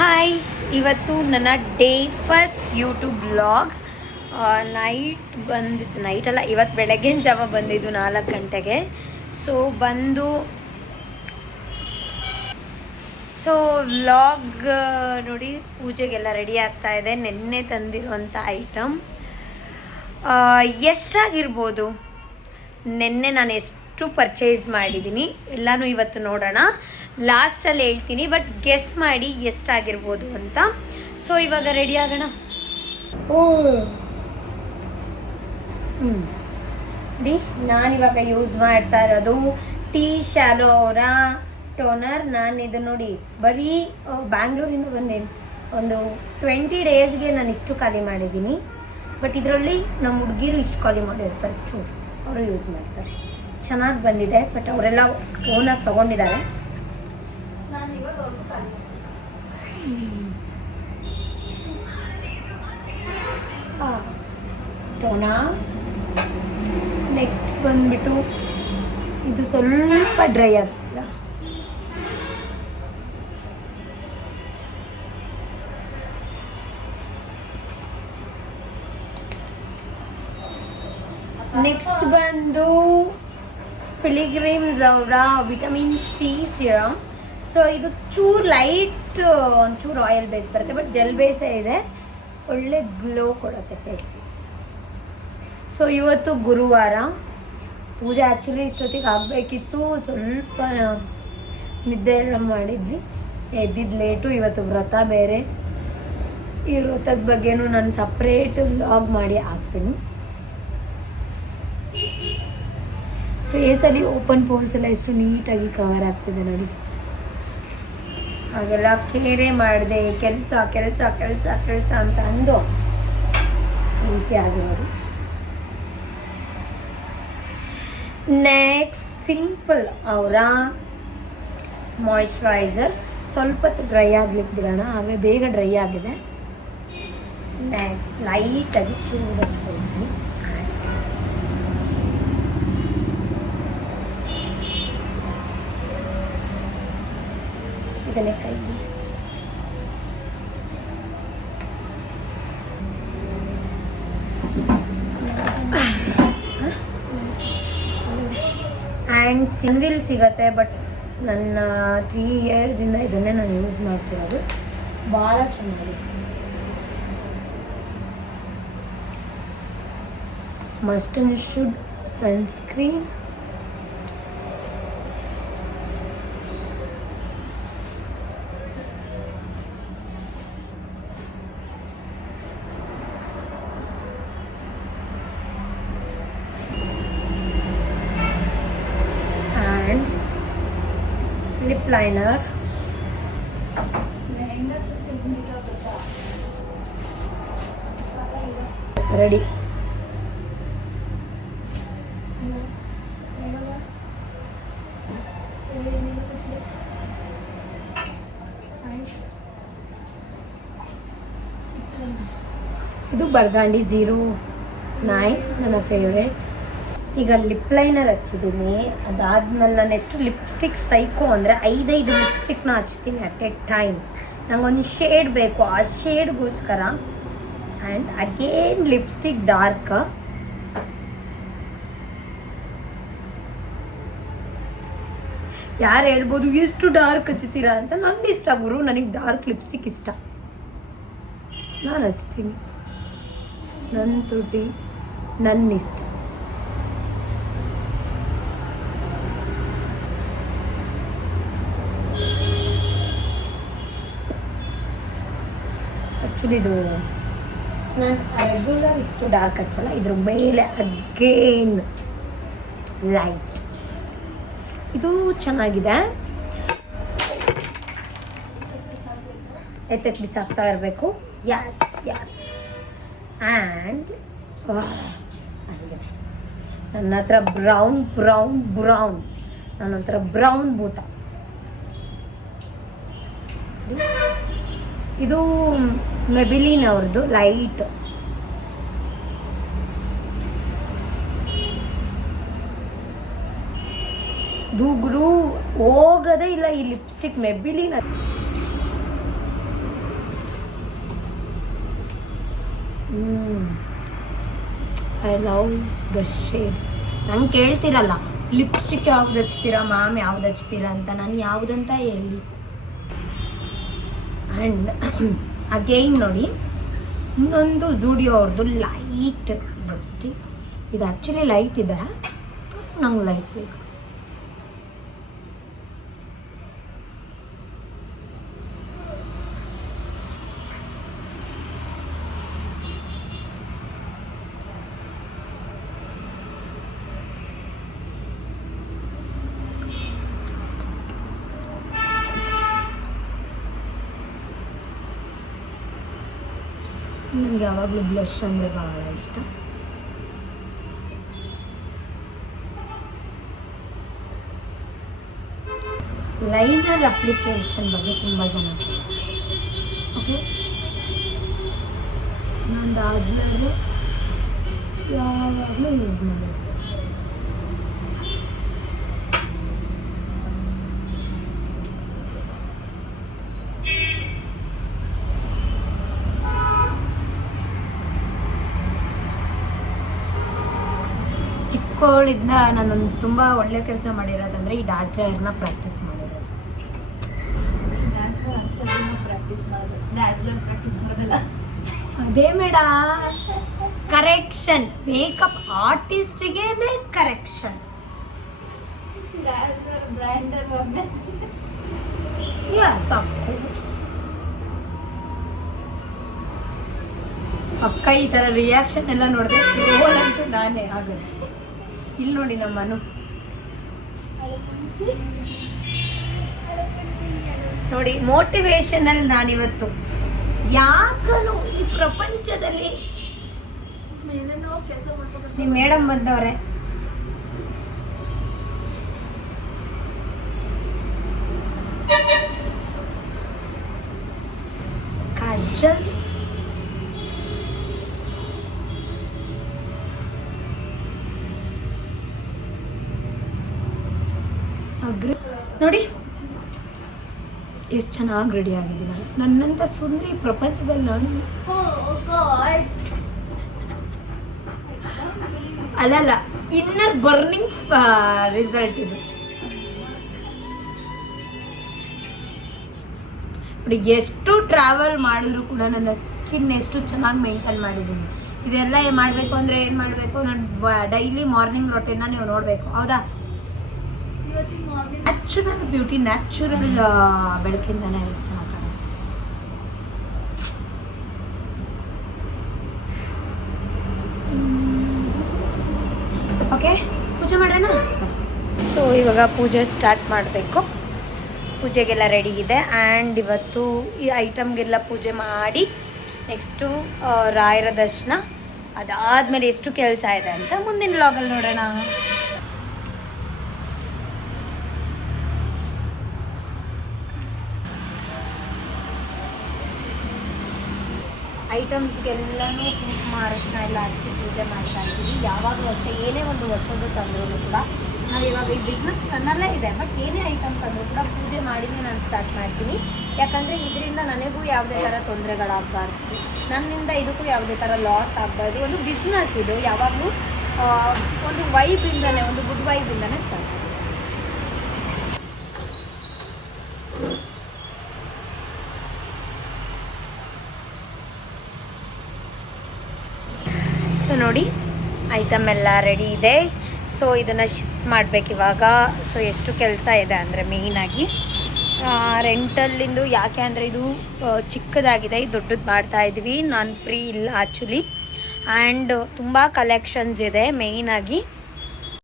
Hi, ಇವತ್ತು ನನ್ನ day first YouTube blog. ನೈಟಲ್ಲ, ಇವತ್ತು ಬೆಳಗ್ಗಿನ ಜಾವ ಬಂದಿದ್ದು 4 ಗಂಟೆಗೆ. ಸೊ ವ್ಲಾಗ್ ನೋಡಿ, ಪೂಜೆಗೆಲ್ಲ ರೆಡಿ ಆಗ್ತಾ ಇದೆ. ನೆನ್ನೆ ತಂದಿರುವಂಥ ಐಟಮ್ ಎಷ್ಟಾಗಿರ್ಬೋದು, ನೆನ್ನೆ ನಾನು ಎಷ್ಟು ಪರ್ಚೇಸ್ ಮಾಡಿದ್ದೀನಿ ಎಲ್ಲನೂ ಇವತ್ತು ನೋಡೋಣ. ಲಾಸ್ಟಲ್ಲಿ ಹೇಳ್ತೀನಿ, ಬಟ್ ಗೆಸ್ ಮಾಡಿ ಎಷ್ಟಾಗಿರ್ಬೋದು ಅಂತ. ಸೊ ಇವಾಗ ರೆಡಿ ಆಗೋಣ. ನೋಡಿ, ನಾನಿವಾಗ ಯೂಸ್ ಮಾಡ್ತಾ ಇರೋದು ಟೀ ಶ್ಯಾಲೋ ಅವರ ಟೋನರ್. ನಾನು ಇದು ನೋಡಿ, ಬರೀ ಬ್ಯಾಂಗ್ಳೂರಿಂದ ಬಂದೇನು, ಒಂದು 20 ಡೇಸ್ಗೆ ನಾನು ಇಷ್ಟು ಖಾಲಿ ಮಾಡಿದ್ದೀನಿ. ಬಟ್ ಇದರಲ್ಲಿ ನಮ್ಮ ಹುಡುಗಿರು ಇಷ್ಟು ಖಾಲಿ ಮಾಡಿರ್ತಾರೆ, ಚೂರು ಅವರು ಯೂಸ್ ಮಾಡ್ತಾರೆ. ಚೆನ್ನಾಗಿ ಬಂದಿದೆ, ಬಟ್ ಅವರೆಲ್ಲ ಓನಾಗಿ ತೊಗೊಂಡಿದ್ದಾರೆ. ನಾನು ಇವಾಗ ಅವ್ರಿಗೂ ಖಾಲಿ ಟೋನಾ. ನೆಕ್ಸ್ಟ್ ಬಂದ್ಬಿಟ್ಟು ಇದು ಸ್ವಲ್ಪ ಡ್ರೈ ಆಗಿಲ್ಲ, ನೆಕ್ಸ್ಟ್ ಬಂದು ಪಿಲಿಗ್ರಿಮ್ಸ್ ಅವರ ವಿಟಮಿನ್ ಸಿ ಸಿರಮ್. ಸೊ ಇದು ಚೂರು ಲೈಟ್, ಒಂಚೂರು ಆಯಿಲ್ ಬೇಸ್ ಬರುತ್ತೆ, ಬಟ್ ಜೆಲ್ ಬೇಸೇ ಇದೆ. ಒಳ್ಳೆ ಗ್ಲೋ ಕೊಡುತ್ತೆ ಫೇಸ್ಗೆ. ಸೊ ಇವತ್ತು ಗುರುವಾರ, ಪೂಜೆ ಆ್ಯಕ್ಚುಲಿ ಇಷ್ಟೊತ್ತಿಗೆ ಆಗಬೇಕಿತ್ತು. ಸ್ವಲ್ಪ ನಿದ್ದೆ ಎಲ್ಲ ಮಾಡಿದ್ವಿ, ಎದ್ದಿದ್ದು ಲೇಟು. ಇವತ್ತು ವ್ರತ ಬೇರೆ. ಈ ವ್ರತದ ಬಗ್ಗೆನೂ ನಾನು ಸಪ್ರೇಟ್ ವ್ಲಾಗ್ ಮಾಡಿ ಹಾಕ್ತೀನಿ. ಫೇಸಲ್ಲಿ ಓಪನ್ ಪೋರ್ಸ್ ಎಲ್ಲ ಎಷ್ಟು ನೀಟಾಗಿ ಕವರ್ ಆಗ್ತಿದೆ ನೋಡಿ. ಹಾಗೆಲ್ಲ ಕೇರೆ ಮಾಡಿದೆ, ಕೆಲಸ ಕೆಲಸ ಕೆಲಸ ಕೆಲಸ ಅಂತ ಅಂದು ರೀತಿ ಆಗಿರೋದು. ನೆಕ್ಸ್ಟ್ ಸಿಂಪಲ್ ಅವರ ಮಾಯಿಶ್ಚರೈಸರ್. ಸ್ವಲ್ಪ ಡ್ರೈ ಆಗ್ಲಿಕ್ಕೆ ಬಿಡೋಣ, ಆಮೇಲೆ ಬೇಗ ಡ್ರೈ ಆಗಿದೆ. ನೆಕ್ಸ್ಟ್ ಲೈಟಾಗಿ ಚೂರು ಹಚ್ಕೊಳ್ತೀನಿ. ಇದನ್ನೇ ಕೈ ಆ್ಯಂಡ್ ಸಿಂಗಲ್ ಸಿಗತ್ತೆ, ಬಟ್ ನನ್ನ 3 ಇಯರ್ಸಿಂದ ಇದನ್ನೇ ನಾನು ಯೂಸ್ ಮಾಡ್ತಿರೋದು. ಭಾಳ ಚೆನ್ನಾಗಿದೆ. Must and should sunscreen. Lip liner. Ready. ಇದು ಬರ್ಗಾಂಡಿ 09 ನನ್ನ ಫೇವ್ರೇಟ್. ಈಗ ಲಿಪ್ ಲೈನರ್ ಹಚ್ಚಿದ್ದೀನಿ. ಅದಾದ್ಮೇಲೆ ನಾನು ಎಷ್ಟು ಲಿಪ್ಸ್ಟಿಕ್ ಸೈಕೋ ಅಂದರೆ 5 ಲಿಪ್ಸ್ಟಿಕ್ನ ಹಚ್ತೀನಿ ಅಟ್ ಎ ಟೈಮ್. ನಂಗೊಂದು ಶೇಡ್ ಬೇಕು, ಆ ಶೇಡ್ಗೋಸ್ಕರ. And again lipstick dark. ಯಾರು ಹೇಳ್ಬೋದು ಎಷ್ಟು ಡಾರ್ಕ್ ಹಚ್ತೀರಾ ಅಂತ. ನನಗೆ ಇಷ್ಟ ಗುರು, ನನಗೆ ಡಾರ್ಕ್ ಲಿಪ್ಸ್ಟಿಕ್ ಇಷ್ಟ, ನಾನು ಹಚ್ತೀನಿ. ನನ್ನ ತುಟಿ ನನ್ನ ಇಷ್ಟ. ಆ್ಯಕ್ಚುಲಿ ಇದು ನಾನು ರೆಗ್ಯುಲರ್ ಇಷ್ಟು ಡಾರ್ಕ್ ಹಚ್ಚಲ್ಲ. ಇದ್ರ ಮೇಲೆ ಅಗೇನ್ ಲೈಟ್. ಇದು ಚೆನ್ನಾಗಿದೆ. ಎತ್ತಕ್ಕೆ ಬಿಸಾಕ್ತಾ ಇರಬೇಕು. Yes Yes. ಆ್ಯಂಡ್ ನನ್ನ ಹತ್ರ ಬ್ರೌನ್ ನನ್ನ ಹತ್ರ ಬ್ರೌನ್ ಭೂತ. ಇದು ಮೆಬಿಲಿನ್ ಅವ್ರದ್ದು ಲೈಟ್. ದೂಗ್ರು ಹೋಗೋದೇ ಇಲ್ಲ ಈ lipstick Maybelline. I love the shade. ನಂಗೆ ಕೇಳ್ತಿರಲ್ಲ ಲಿಪ್ಸ್ಟಿಕ್ ಯಾವ್ದು ಹಚ್ತೀರಾ ಮ್ಯಾಮ್, ಯಾವ್ದು ಹಚ್ತೀರಾ ಅಂತ. ನಾನು ಯಾವುದಂತ ಹೇಳಿ. ಆ್ಯಂಡ್ ಅಗೈನ್ ನೋಡಿ, ಇನ್ನೊಂದು ಝೂಡಿಯೋ ಅವ್ರದ್ದು ಲೈಟ್ ಲಿಪ್ಸ್ಟಿಕ್. ಇದು ಆ್ಯಕ್ಚುಲಿ ಲೈಟ್ ಇದೆ, ನಂಗೆ ಲೈಟ್ ಬೇಕು. ನನಗೆ ಯಾವಾಗಲೂ ಬ್ಲಷ್ ಅಂದರೆ ಭಾಳ ಇಷ್ಟ. ಲೈನರ್ ಅಪ್ಲಿಕೇಶನ್ ಬಗ್ಗೆ ತುಂಬ ಜನ ಓಕೆ. ನಾನು ಡಾಜ್ಲರ್ ಯಾವಾಗಲೂ ಯೂಸ್ ಮಾಡೋದು. ಚಿಕ್ಕವಳಿಂದ ನಾನೊಂದು ತುಂಬ ಒಳ್ಳೆ ಕೆಲಸ ಮಾಡಿರೋದಂದರೆ ಈ ಡಾಜ್ಲರ್ನ ಪ್ರಾಕ್ಟೀಸ್ ಮಾಡಿರೋದು. ಅದೇ ಮೇಡ ಕರೆಕ್ಷನ್, ಮೇಕಪ್ ಆರ್ಟಿಸ್ಟ್ಗೆ ಕರೆಕ್ಷನ್. ಅಕ್ಕ ಈ ಥರ ರಿಯಾಕ್ಷನ್ ಎಲ್ಲ ನೋಡಿದ್ರೆ ಅಂತೂ ನಾನೇ ಆಗೋದು. ಇಲ್ಲಿ ನೋಡಿ ನಮ್ಮನು ನೋಡಿ, ಮೋಟಿವೇಶನಲ್. ನಾನಿವತ್ತು ಯಾಕನು ಈ ಪ್ರಪಂಚದಲ್ಲಿ ನಿಮ್ಮ ಮೇಡಮ್ ಬಂದವ್ರೆ. ಕಾಜಲ್ ನೋಡಿ ಎಷ್ಟು ಚೆನ್ನಾಗಿ ರೆಡಿ ಆಗಿದ್ದೀನಿ. ನನ್ನಂತ ಸುಂದರಿ ಪ್ರಪಂಚದಲ್ಲಿ ನಾನು ಅಲ್ಲಲ್ಲ, ಇನ್ನರ್ ಬರ್ನಿಂಗ್ ರಿಸಲ್ಟ್ ಇದು ನೋಡಿ. ಎಷ್ಟು ಟ್ರಾವೆಲ್ ಮಾಡಿದ್ರು ಕೂಡ ನನ್ನ ಸ್ಕಿನ್ ಎಷ್ಟು ಚೆನ್ನಾಗಿ ಮೇಂಟೈನ್ ಮಾಡಿದ್ದೀನಿ. ಇದೆಲ್ಲ ಮಾಡಬೇಕು ಅಂದರೆ ಏನು ಮಾಡಬೇಕು, ನಾನು ಡೈಲಿ ಮಾರ್ನಿಂಗ್ ರೊಟೀನ್ನ ನೀವು ನೋಡಬೇಕು. ಹೌದಾ? ನ್ಯಾಚುರಲ್ ಬ್ಯೂಟಿ, ನ್ಯಾಚುರಲ್ ಬೆಳಕಿಂದನೇ ಚೆನ್ನಾಗಿ ಕಾಣುತ್ತೆ. ಓಕೆ, ಪೂಜೆ ಮಾಡೋಣ. ಸೊ ಇವಾಗ ಪೂಜೆ ಸ್ಟಾರ್ಟ್ ಮಾಡಬೇಕು. ಪೂಜೆಗೆಲ್ಲ ರೆಡಿ ಇದೆ. ಆ್ಯಂಡ್ ಇವತ್ತು ಈ ಐಟಮ್ಗೆಲ್ಲ ಪೂಜೆ ಮಾಡಿ ನೆಕ್ಸ್ಟು ರಾಯರ ದರ್ಶನ. ಅದಾದಮೇಲೆ ಎಷ್ಟು ಕೆಲಸ ಇದೆ ಅಂತ ಮುಂದಿನ ವ್ಲಾಗಲ್ಲಿ ನೋಡೋಣ. ಐಟಮ್ಸ್ಗೆಲ್ಲನೂ ಕುಂಕುಮ ಅರಿಶಿನ ಎಲ್ಲ ಹಚ್ಚಿ ಪೂಜೆ ಮಾಡ್ತಾ ಇದ್ದೀವಿ. ಯಾವಾಗಲೂ ಅಷ್ಟೇ, ಏನೇ ಒಂದು ಹೊಸದು ತಂದರೂ ಕೂಡ ನಾವು ಇವಾಗ ಈ ಬಿಸ್ನೆಸ್ ನನ್ನಲ್ಲೇ ಇದೆ, ಬಟ್ ಏನೇ ಐಟಮ್ ತಂದರೂ ಕೂಡ ಪೂಜೆ ಮಾಡಿನೇ ನಾನು ಸ್ಟಾರ್ಟ್ ಮಾಡ್ತೀನಿ. ಯಾಕಂದರೆ ಇದರಿಂದ ನನಗೂ ಯಾವುದೇ ಥರ ತೊಂದರೆಗಳಾಗಬಾರ್ದು, ನನ್ನಿಂದ ಇದಕ್ಕೂ ಯಾವುದೇ ಥರ ಲಾಸ್ ಆಗಬಾರ್ದು. ಒಂದು ಬಿಸ್ನೆಸ್ ಇದು ಯಾವಾಗಲೂ ಒಂದು ವೈಬಿಂದನೇ, ಒಂದು ಗುಡ್ ವೈಬಿಂದನೇ ಸ್ಟಾರ್ಟ್ ಆಗುತ್ತೆ. ಸೊ ನೋಡಿ, ಐಟಮ್ ಎಲ್ಲ ರೆಡಿ ಇದೆ. ಸೊ ಇದನ್ನು ಶಿಫ್ಟ್ ಮಾಡಬೇಕು ಇವಾಗ. ಸೊ ಎಷ್ಟು ಕೆಲಸ ಇದೆ ಅಂದರೆ ಮೇಯ್ನಾಗಿ ರೆಂಟಲ್ಲಿಂದು. ಯಾಕೆ ಅಂದರೆ ಇದು ಚಿಕ್ಕದಾಗಿದೆ, ಇದು ದೊಡ್ಡದು ಮಾಡ್ತಾಯಿದ್ವಿ. ನಾನು ಫ್ರೀ ಇಲ್ಲ ಆ್ಯಕ್ಚುಲಿ. ಆ್ಯಂಡ್ ತುಂಬ ಕಲೆಕ್ಷನ್ಸ್ ಇದೆ ಮೇಯ್ನಾಗಿ.